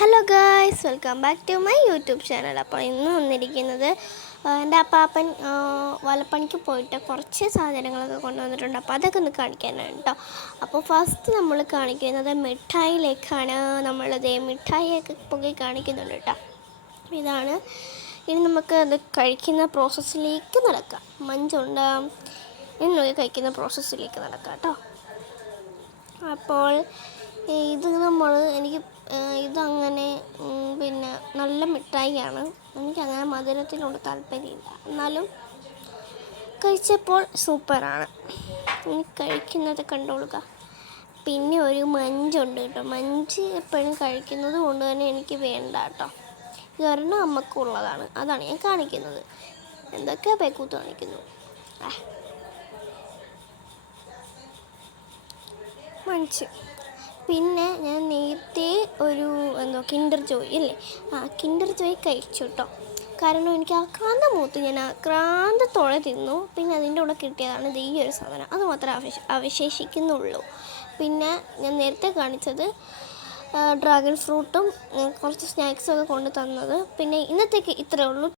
Hello guys, welcome back to my YouTube channel. അപ്പോൾ ഇന്ന് വന്നിരിക്കുന്നത് എൻ്റെ അപ്പാപ്പൻ വലപ്പണിക്ക് പോയിട്ട് കുറച്ച് സാധനങ്ങളൊക്കെ കൊണ്ടുവന്നിട്ടുണ്ട്. അപ്പോൾ അതൊക്കെ ഒന്ന് കാണിക്കാനാണ് കേട്ടോ. അപ്പോൾ ഫസ്റ്റ് നമ്മൾ കാണിക്കുന്നത് മിഠായിലേക്കാണ്. നമ്മളത് മിഠായിയൊക്കെ പൊക്കി കാണിക്കുന്നുണ്ട് കേട്ടോ. ഇതാണ്. ഇനി നമുക്ക് അത് കഴിക്കുന്ന പ്രോസസ്സിലേക്ക് നടക്കാം. മഞ്ചുണ്ട്, ഇനി നമുക്ക് കഴിക്കുന്ന പ്രോസസ്സിലേക്ക് നടക്കാം കേട്ടോ. അപ്പോൾ എനിക്ക് ഇതങ്ങനെ പിന്നെ നല്ല മിഠായിയാണ്. എനിക്കങ്ങനെ മധുരത്തിനോട് താല്പര്യമില്ല, എന്നാലും കഴിച്ചപ്പോൾ സൂപ്പറാണ്. ഇനി കഴിക്കുന്നത് കണ്ടോളുക. പിന്നെ ഒരു മഞ്ചുണ്ട് കേട്ടോ. മഞ്ച് എപ്പോഴും കഴിക്കുന്നത് കൊണ്ട് തന്നെ എനിക്ക് വേണ്ട കേട്ടോ. ഇതൊരെണ്ണം അമ്മക്കുള്ളതാണ്, അതാണ് ഞാൻ കാണിക്കുന്നത്. എന്തൊക്കെ പേക്കൂത്ത് കാണിക്കുന്നു. മഞ്ച്. പിന്നെ ഞാൻ നേരത്തെ ഒരു കിൻഡർ ജോയ് ഇല്ലേ, കിൻഡർ ജോയ് കഴിച്ചു കേട്ടോ. കാരണം എനിക്ക് ആക്രാന്ത മൂത്ത് ഞാൻ ആക്രാന്തത്തോടെ തിന്നു. പിന്നെ അതിൻ്റെ കൂടെ കിട്ടിയതാണ് ഈ ഒരു സാധനം. അത് മാത്രമേ അവശേഷിക്കുന്നുള്ളൂ. പിന്നെ ഞാൻ നേരത്തെ കാണിച്ചത് ഡ്രാഗൺ ഫ്രൂട്ടും കുറച്ച് സ്നാക്സും ഒക്കെ കൊണ്ട് തന്നത്. പിന്നെ ഇന്നത്തേക്ക് ഇത്രയേ ഉള്ളൂ.